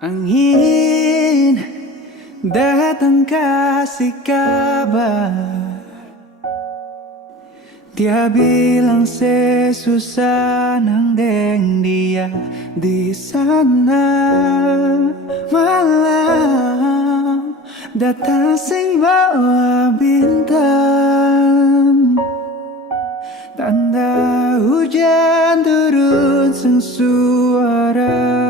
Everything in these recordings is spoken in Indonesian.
Angin datang kasih kabar. Dia bilang sesusah nang deng dia di sana. Malam datang sing bawa bintang, tanda hujan turun sing suara.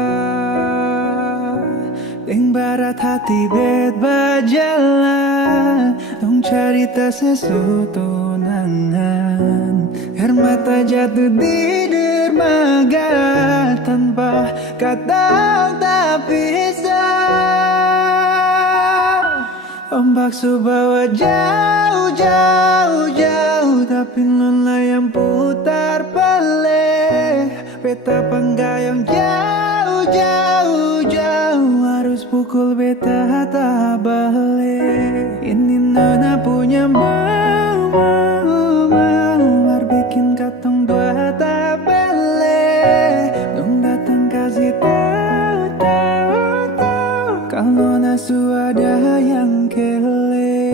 Deng barat hati bet berjalan, dong cerita sesuatu nangan. Air mata jatuh di dermaga, tanpa kata tak bisa. Ombak subawa jauh, jauh, jauh, tapi nona yang putar balik. Beta penggayang jauh, jauh, jauh, harus pukul beta tak balik. Ini nona punya mau, har bikin katong dua tak balik. Dong datang kasih tahu, tahu, tahu, kalau nasu ada yang kele.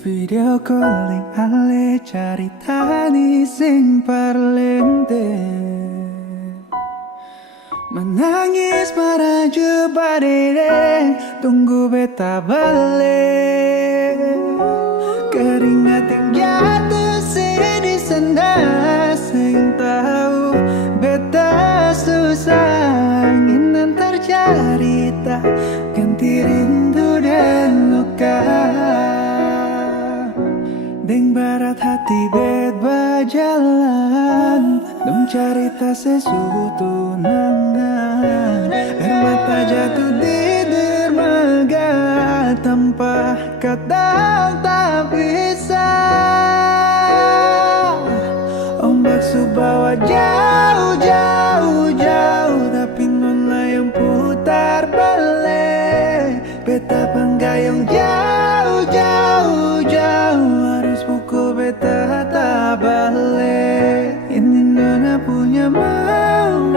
Video calling ale carita ni sing parlente, menangis maraju badere, tunggu beta balik. Keringat yang jatuh sih di sana, sing tahu beta susah. Ingin antar cerita, ganti rindu dan luka. Deng barat hati bet berjalan, dong cerita sesuatu nangan. Air mata jatuh di dermaga, tanpa kata tak bisa. Ombak subawa jauh, jauh, jauh, tapi nona yang putar balik. Beta penggayung jauh, jauh, jauh, harus pukul beta tak balik. Ini nona punya mau,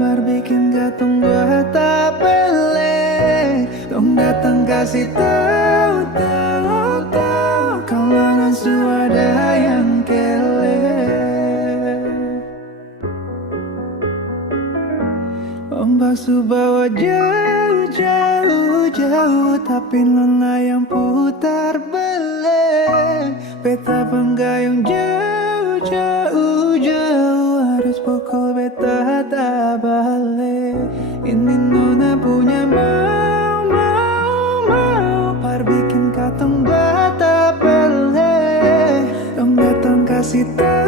har bikin gatong dua tak balik. Dong datang kasih tahu, tahu, tahu, kalau nasu ada yang kele. Ombak subawa jauh, jauh, jauh, tapi nona yang putar balik. Beta penggayung jauh, jauh, jauh, harus pukul beta tak balik. Ini nona punya mau, par bikin katong dua tak balik. Dong datang kasih tahu.